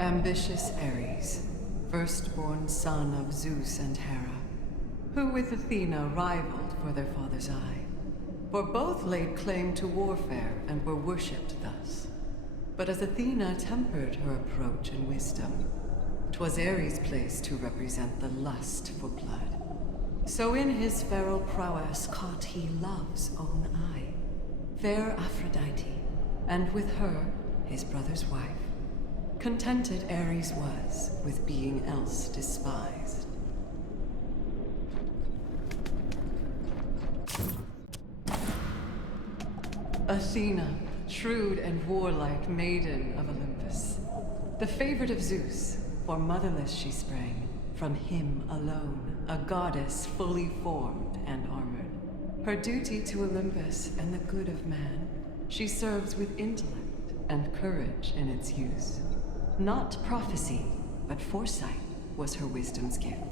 Ambitious Ares, firstborn son of Zeus and Hera, who with Athena rivaled for their father's eye. For both laid claim to warfare and were worshipped thus. But as Athena tempered her approach in wisdom, 'twas Ares' place to represent the lust for blood. So in his feral prowess caught he love's own eye, fair Aphrodite, and with her, his brother's wife. Contented Ares was with being else despised. Athena, shrewd and warlike maiden of Olympus, the favorite of Zeus, for motherless she sprang, from him alone, a goddess fully formed and armored. Her duty to Olympus and the good of man, she serves with intellect and courage in its use. Not prophecy, but foresight was her wisdom's gift.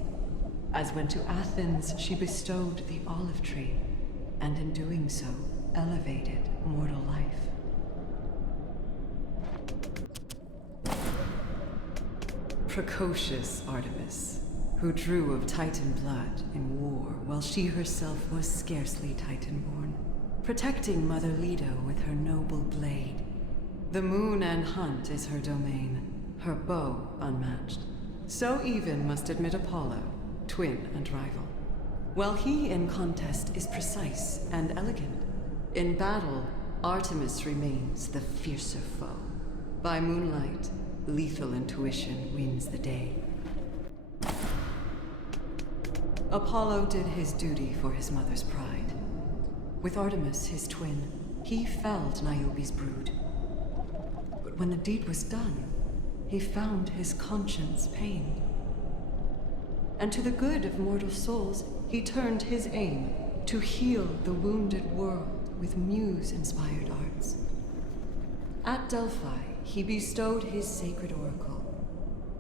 As when to Athens she bestowed the olive tree, and in doing so, elevated mortal life. Precocious Artemis, who drew of Titan blood in war while she herself was scarcely Titan-born, protecting Mother Leto with her noble blade. The moon and hunt is her domain, her bow unmatched. So even must admit Apollo, twin and rival. While he in contest is precise and elegant, in battle, Artemis remains the fiercer foe. By moonlight, lethal intuition wins the day. Apollo did his duty for his mother's pride. With Artemis, his twin, he felled Niobe's brood. But when the deed was done, he found his conscience pained. And to the good of mortal souls, he turned his aim to heal the wounded world with muse-inspired arts. At Delphi, he bestowed his sacred oracle,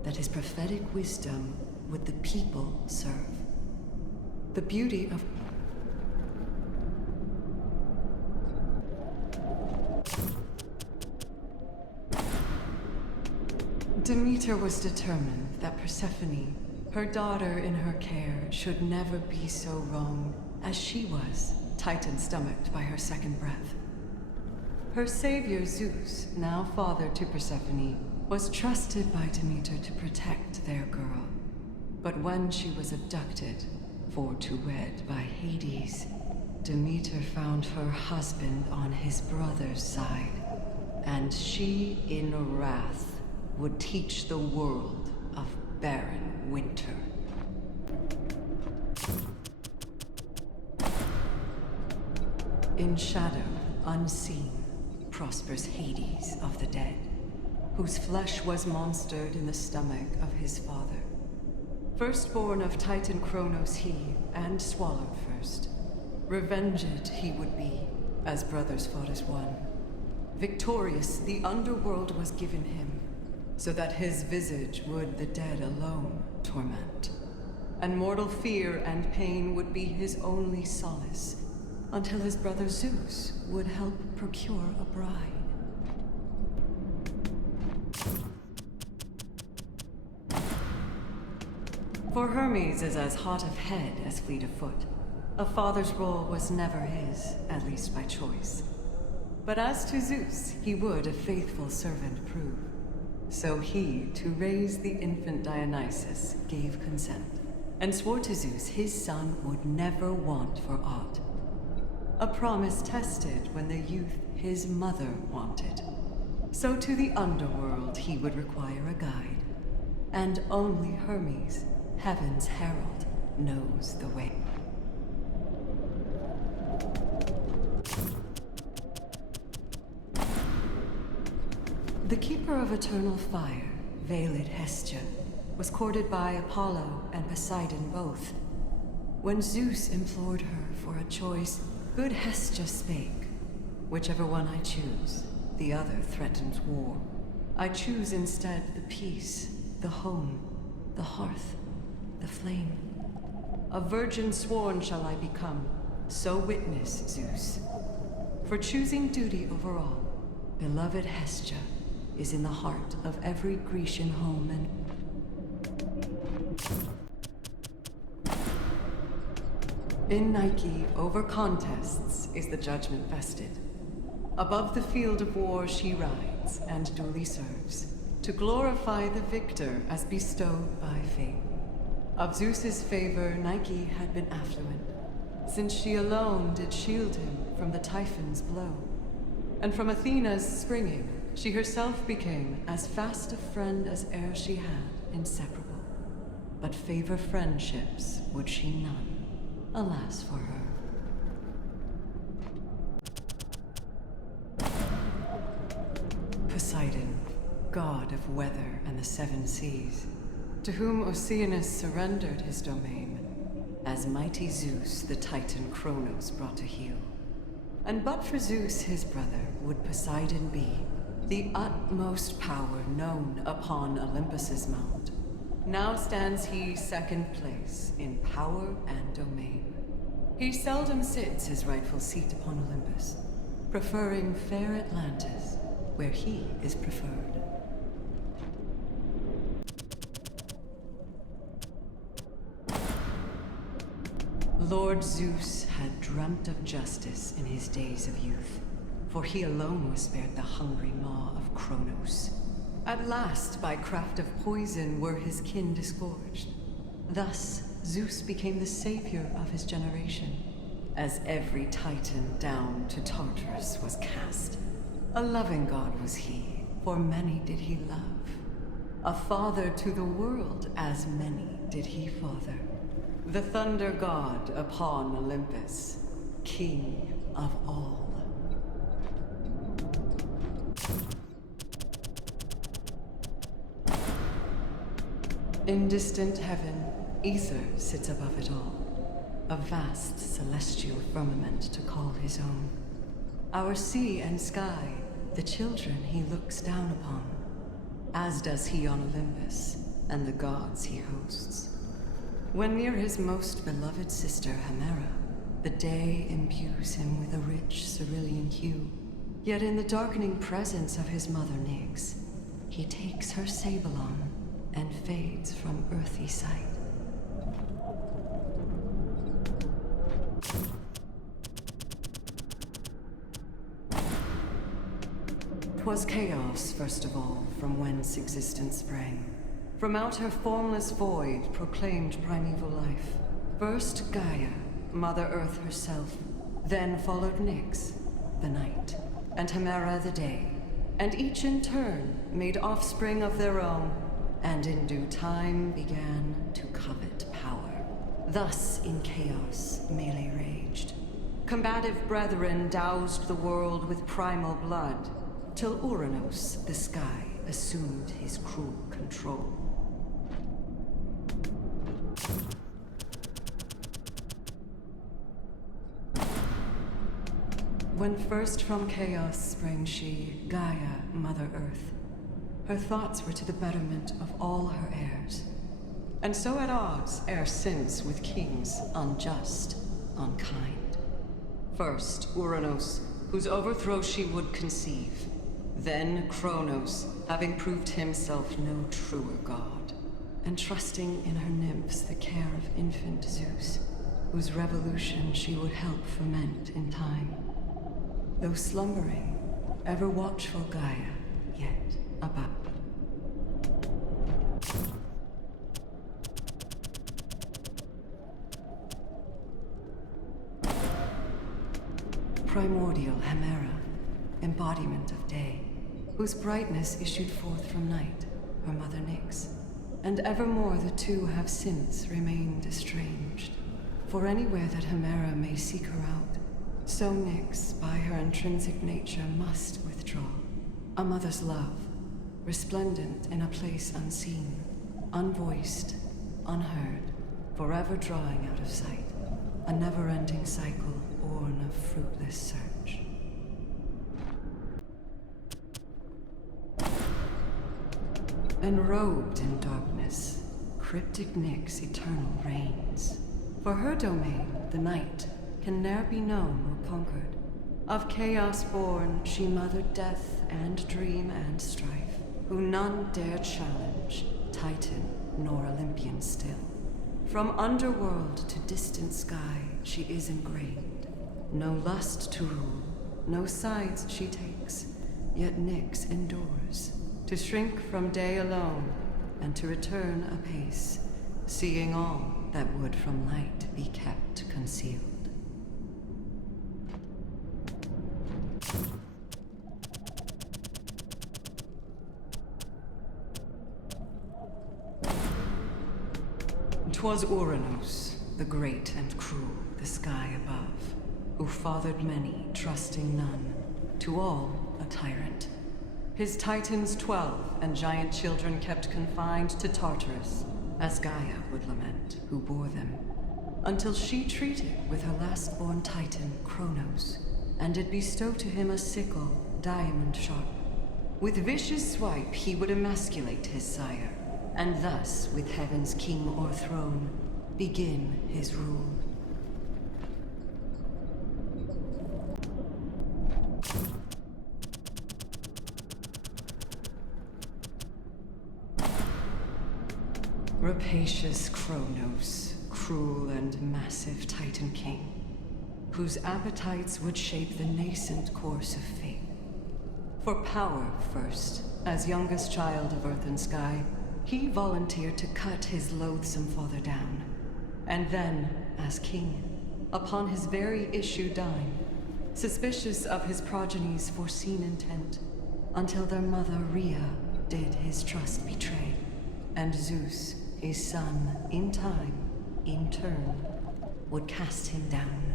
that his prophetic wisdom would the people serve. The beauty of Demeter was determined that Persephone, her daughter in her care, should never be so wronged as she was, Titan-stomached by her second breath. Her savior Zeus, now father to Persephone, was trusted by Demeter to protect their girl. But when she was abducted, for to wed by Hades, Demeter found her husband on his brother's side, and she in wrath would teach the world of barren winter. In shadow, unseen, prospers Hades of the dead, whose flesh was monstered in the stomach of his father. Firstborn of Titan Cronos he, and swallowed first. Revenged he would be, as brothers fought as one. Victorious, the underworld was given him, so that his visage would the dead alone torment. And mortal fear and pain would be his only solace, until his brother Zeus would help procure a bride. For Hermes is as hot of head as fleet of foot. A father's role was never his, at least by choice. But as to Zeus, he would a faithful servant prove. So he, to raise the infant Dionysus, gave consent, and swore to Zeus his son would never want for aught. A promise tested when the youth his mother wanted. So to the underworld he would require a guide, and only Hermes, heaven's herald, knows the way. The keeper of eternal fire, veiled Hestia, was courted by Apollo and Poseidon both. When Zeus implored her for a choice, good Hestia spake, "Whichever one I choose, the other threatens war. I choose instead the peace, the home, the hearth, the flame. A virgin sworn shall I become, so witness Zeus. For choosing duty over all, beloved Hestia, is in the heart of every Grecian home and in Nike, over contests is the judgment vested. Above the field of war she rides and duly serves, to glorify the victor as bestowed by fate. Of Zeus's favor Nike had been affluent, since she alone did shield him from the Typhon's blow. And from Athena's springing, she herself became as fast a friend as e'er she had, inseparable. But favor friendships would she none, alas for her. Poseidon, god of weather and the seven seas, to whom Oceanus surrendered his domain, as mighty Zeus the Titan Cronos brought to heel. And but for Zeus his brother, would Poseidon be the utmost power known upon Olympus's mount. Now stands he second place in power and domain. He seldom sits his rightful seat upon Olympus, preferring fair Atlantis, where he is preferred. Lord Zeus had dreamt of justice in his days of youth, for he alone was spared the hungry maw of Cronos. At last, by craft of poison, were his kin disgorged. Thus, Zeus became the savior of his generation, as every Titan down to Tartarus was cast. A loving god was he, for many did he love. A father to the world, as many did he father. The thunder god upon Olympus, king of all. In distant heaven, ether sits above it all, a vast celestial firmament to call his own. Our sea and sky, the children he looks down upon, as does he on Olympus and the gods he hosts. When near his most beloved sister Hemera, the day imbues him with a rich cerulean hue. Yet in the darkening presence of his mother Nyx, he takes her sable on and fades from earthy sight. 'Twas chaos, first of all, from whence existence sprang. From out her formless void proclaimed primeval life. First Gaia, Mother Earth herself, then followed Nyx, the night, and Hemera the day, and each in turn made offspring of their own, and in due time began to covet power. Thus in chaos melee raged. Combative brethren doused the world with primal blood, till Uranus, the sky, assumed his cruel control. When first from chaos sprang she, Gaia, Mother Earth, her thoughts were to the betterment of all her heirs, and so at odds ere since with kings unjust, unkind. First Uranus, whose overthrow she would conceive, then Cronos, having proved himself no truer god, and trusting in her nymphs the care of infant Zeus, whose revolution she would help ferment in time. Though slumbering, ever watchful Gaia, yet about. Primordial Hemera, embodiment of day, whose brightness issued forth from night, her mother Nyx, and evermore the two have since remained estranged. For anywhere that Hemera may seek her out, so Nyx, by her intrinsic nature, must withdraw. A mother's love, resplendent in a place unseen, unvoiced, unheard, forever drawing out of sight, a never-ending cycle born of fruitless search. Enrobed in darkness, cryptic Nyx eternal reigns. For her domain, the night, can ne'er be known or conquered, Of chaos born, she mothered death and dream and strife, who none dare challenge, Titan nor Olympian still. From underworld to distant sky, she is ingrained. No lust to rule, no sides she takes, yet Nyx endures, to shrink from day alone, and to return apace, seeing all that would from light be kept concealed. "'Twas Uranus, the great and cruel, the sky above, who fathered many, trusting none, to all a tyrant. His Titans 12 and giant children kept confined to Tartarus, as Gaia would lament, who bore them, until she treated with her last-born Titan, Cronos, and did bestow to him a sickle, diamond sharp. With vicious swipe he would emasculate his sire, and thus, with heaven's king o'erthrown, begin his rule. Rapacious Cronos, cruel and massive Titan king, whose appetites would shape the nascent course of fate. For power first, as youngest child of earth and sky, he volunteered to cut his loathsome father down, and then, as king, upon his very issue dine, suspicious of his progeny's foreseen intent, until their mother Rhea did his trust betray, and Zeus, his son, in time, in turn, would cast him down.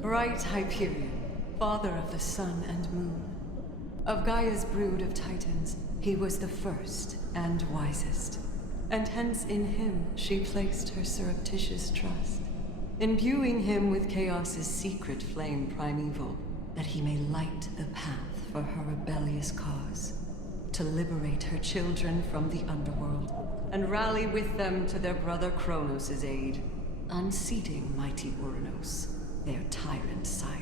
Bright Hyperion, father of the sun and moon. Of Gaia's brood of titans, he was the first and wisest, and hence in him she placed her surreptitious trust, imbuing him with Chaos's secret flame primeval, that he may light the path for her rebellious cause, to liberate her children from the underworld, and rally with them to their brother Cronos' aid, unseating mighty Uranus, their tyrant sire.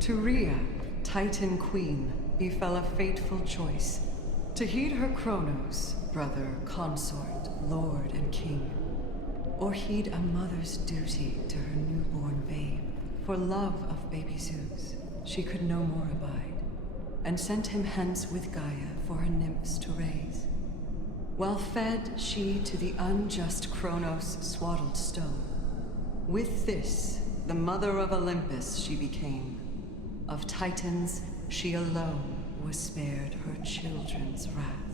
To Rhea, Titan Queen, befell a fateful choice, to heed her Cronos, brother, consort, lord, and king, or heed a mother's duty to her newborn babe. For love of baby Zeus, she could no more abide, and sent him hence with Gaia for her nymphs to raise. While fed she to the unjust Cronos swaddled stone, with this, the mother of Olympus she became. Of Titans, she alone was spared her children's wrath.